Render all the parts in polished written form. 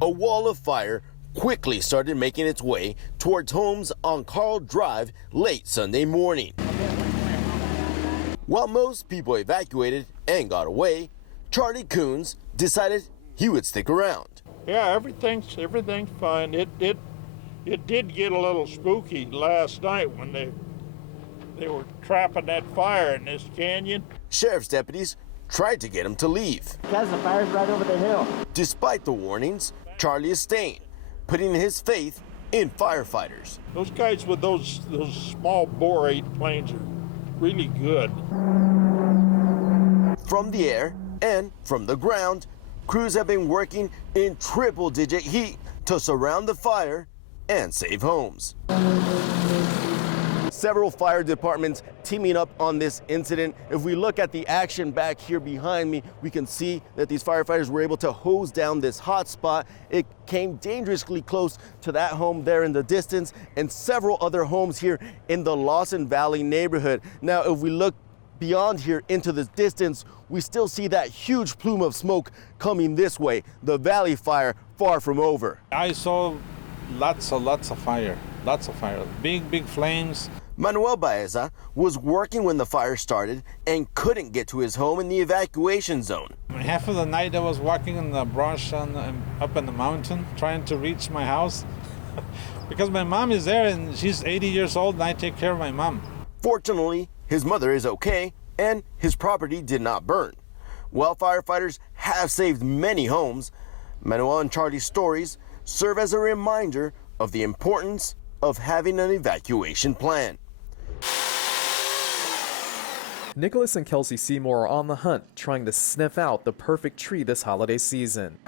A wall of fire quickly started making its way towards homes on Carl Drive late Sunday morning. While most people evacuated and got away, Charlie Coons decided he would stick around. Yeah, everything's fine. It did get a little spooky last night when they were trapping that fire in this canyon. Sheriff's deputies tried to get him to leave. Guys, the fire's right over the hill. Despite the warnings, Charlie is staying, putting his faith in firefighters. Those guys with those small bore 8 planes are really good. From the air and from the ground, crews have been working in triple-digit heat to surround the fire and save homes. Several fire departments teaming up on this incident. If we look at the action back here behind me, we can see that these firefighters were able to hose down this hot spot. It came dangerously close to that home there in the distance and several other homes here in the Lawson Valley neighborhood. Now, if we look beyond here into the distance, we still see that huge plume of smoke coming this way. The valley fire far from over. I saw lots of fire, big flames. Manuel Baeza was working when the fire started and couldn't get to his home in the evacuation zone. Half of the night I was walking in the brush up in the mountain trying to reach my house because my mom is there and she's 80 years old and I take care of my mom. Fortunately, his mother is okay and his property did not burn. While firefighters have saved many homes, Manuel and Charlie's stories serve as a reminder of the importance of having an evacuation plan. Nicholas and Kelsey Seymour are on the hunt, trying to sniff out the perfect tree this holiday season.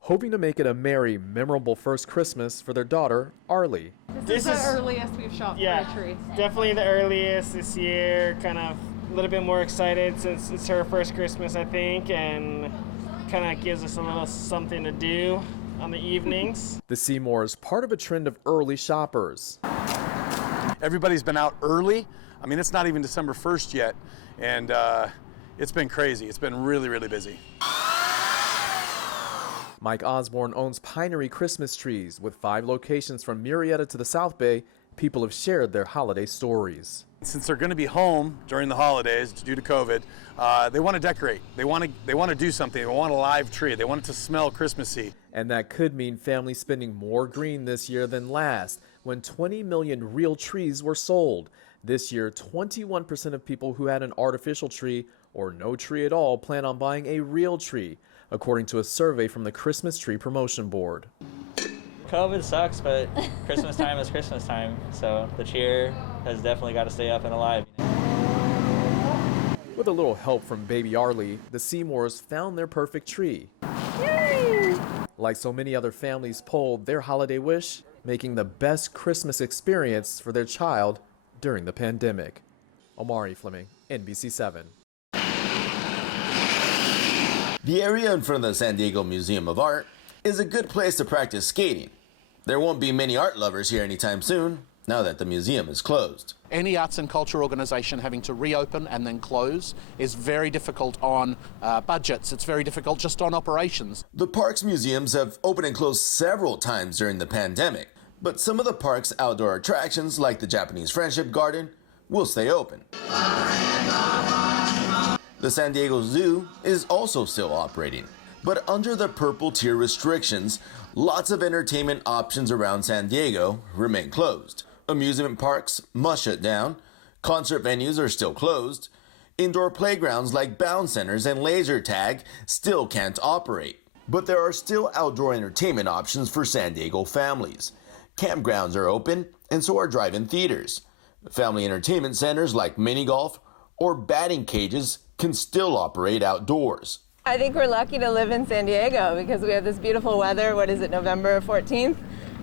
Hoping to make it a merry, memorable first Christmas for their daughter, Arlie. This is the earliest we've shot for a tree. Definitely the earliest this year. Kind of a little bit more excited since it's her first Christmas, I think, and kind of gives us a little something to do on the evenings. The Seymours, part of a trend of early shoppers. Everybody's been out early. I mean, it's not even December 1st yet, and it's been crazy. It's been really, really busy. Mike Osborne owns Pinery Christmas trees. With 5 locations from Murrieta to the South Bay, people have shared their holiday stories. Since they're going to be home during the holidays due to COVID, they want to decorate. They want to do something. They want a live tree. They want it to smell Christmassy. And that could mean families spending more green this year than last, when 20 million real trees were sold. This year, 21% of people who had an artificial tree or no tree at all plan on buying a real tree, according to a survey from the Christmas Tree Promotion Board. COVID sucks, but Christmas time is Christmas time, so the cheer has definitely got to stay up and alive. With a little help from baby Arlie, the Seymours found their perfect tree. Yay! Like so many other families polled their holiday wish, making the best Christmas experience for their child during the pandemic. Omari Fleming, NBC7. The area in front of the San Diego Museum of Art is a good place to practice skating. There won't be many art lovers here anytime soon, now that the museum is closed. Any arts and culture organisation having to reopen and then close is very difficult on budgets. It's very difficult just on operations. The park's museums have opened and closed several times during the pandemic, but some of the park's outdoor attractions, like the Japanese Friendship Garden, will stay open. The San Diego Zoo is also still operating, but under the purple tier restrictions, lots of entertainment options around San Diego remain closed. Amusement parks must shut down, concert venues are still closed, indoor playgrounds like bounce centers and laser tag still can't operate. But there are still outdoor entertainment options for San Diego families. Campgrounds are open, and so are drive-in theaters. Family entertainment centers like mini golf or batting cages can still operate outdoors. I think we're lucky to live in San Diego because we have this beautiful weather. What is it, November 14th?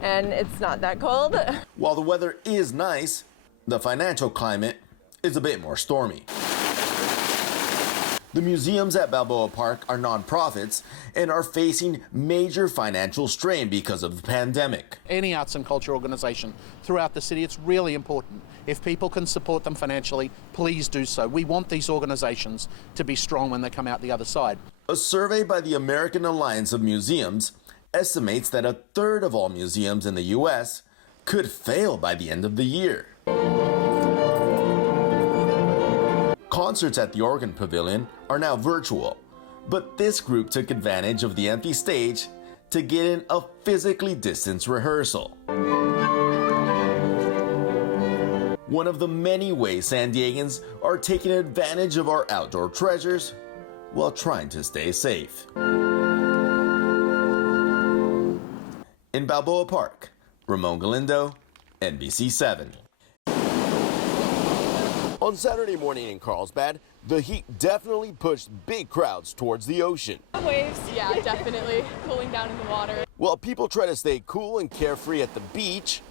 And it's not that cold. While the weather is nice, the financial climate is a bit more stormy. The museums at Balboa Park are nonprofits and are facing major financial strain because of the pandemic. Any arts and culture organisation throughout the city, it's really important. If people can support them financially, please do so. We want these organisations to be strong when they come out the other side. A survey by the American Alliance of Museums estimates that a third of all museums in the U.S. could fail by the end of the year. Concerts at the Organ Pavilion are now virtual, but this group took advantage of the empty stage to get in a physically distanced rehearsal. One of the many ways San Diegans are taking advantage of our outdoor treasures while trying to stay safe. In Balboa Park, Ramon Galindo, NBC7. On Saturday morning in Carlsbad, the heat definitely pushed big crowds towards the ocean. Waves, yeah, definitely. Cooling down in the water. While people try to stay cool and carefree at the beach,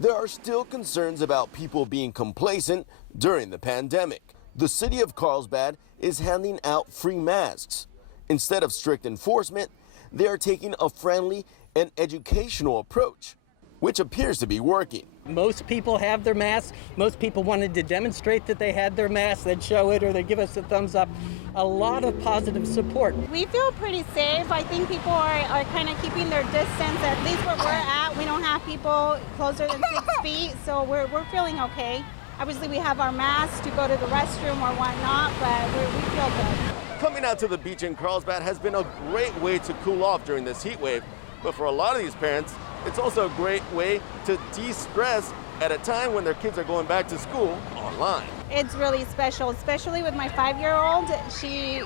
there are still concerns about people being complacent during the pandemic. The city of Carlsbad is handing out free masks. Instead of strict enforcement, they are taking a friendly and educational approach, which appears to be working. Most people have their masks. Most people wanted to demonstrate that they had their masks. They'd show it or they'd give us a thumbs up. A lot of positive support. We feel pretty safe. I think people are kind of keeping their distance, at least where we're at. We don't have people closer than 6 feet, so we're feeling okay. Obviously, we have our masks to go to the restroom or whatnot, but we feel good. Coming out to the beach in Carlsbad has been a great way to cool off during this heat wave, but for a lot of these parents, it's also a great way to de-stress at a time when their kids are going back to school online. It's really special, especially with my 5-year-old. She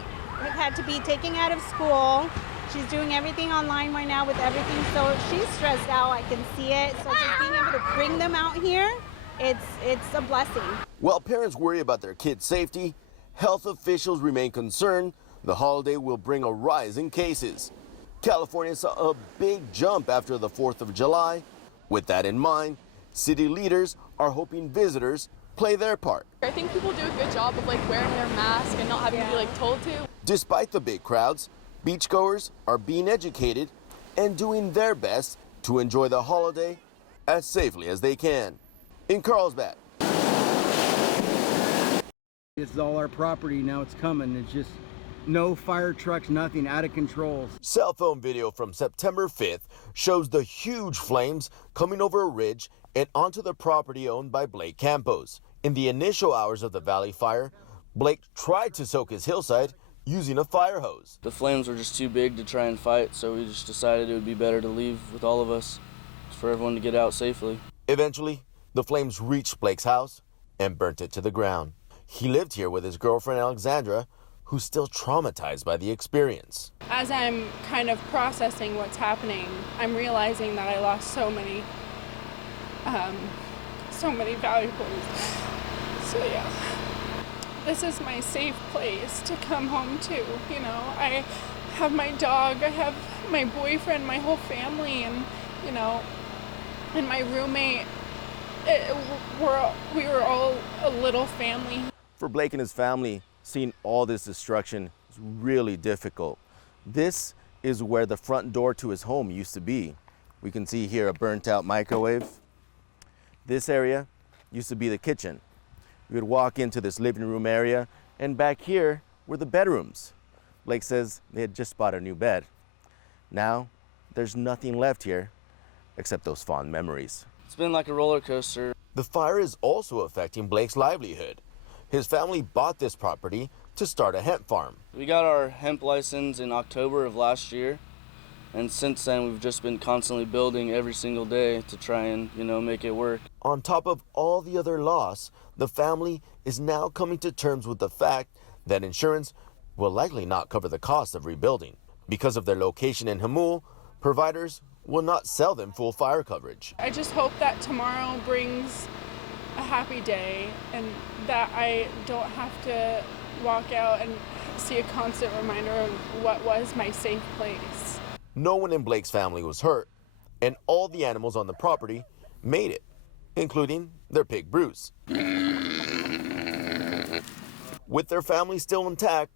had to be taken out of school. She's doing everything online right now with everything, so she's stressed out. I can see it. So just being able to bring them out here, it's a blessing. While parents worry about their kids' safety, health officials remain concerned the holiday will bring a rise in cases. California saw a big jump after the 4th of July. With that in mind, city leaders are hoping visitors play their part. I think people do a good job of wearing their mask and not having to be told to. Despite the big crowds, beachgoers are being educated and doing their best to enjoy the holiday as safely as they can. In Carlsbad. It's all our property, now it's coming. It's just no fire trucks, nothing, out of control. Cell phone video from September 5th shows the huge flames coming over a ridge and onto the property owned by Blake Campos. In the initial hours of the Valley Fire, Blake tried to soak his hillside using a fire hose. The flames were just too big to try and fight, so we just decided it would be better to leave with all of us for everyone to get out safely. Eventually, the flames reached Blake's house and burnt it to the ground. He lived here with his girlfriend Alexandra, who's still traumatized by the experience. As I'm kind of processing what's happening, I'm realizing that I lost so many valuables. So yeah, this is my safe place to come home to. I have my dog, I have my boyfriend, my whole family, and and my roommate. We were all a little family. For Blake and his family, seeing all this destruction is really difficult. This is where the front door to his home used to be. We can see here a burnt out microwave. This area used to be the kitchen. We would walk into this living room area, and back here were the bedrooms. Blake says they had just bought a new bed. Now, there's nothing left here except those fond memories. It's been like a roller coaster. The fire is also affecting Blake's livelihood. His family bought this property to start a hemp farm. We got our hemp license in October of last year, and since then we've just been constantly building every single day to try and, make it work. On top of all the other loss, the family is now coming to terms with the fact that insurance will likely not cover the cost of rebuilding. Because of their location in Jamul, providers will not sell them full fire coverage. I just hope that tomorrow brings a happy day and that I don't have to walk out and see a constant reminder of what was my safe place. No one in Blake's family was hurt, and all the animals on the property made it, including their pig Bruce. With their family still intact,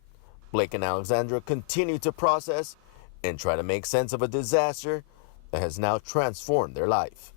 Blake and Alexandra continue to process and try to make sense of a disaster that has now transformed their life.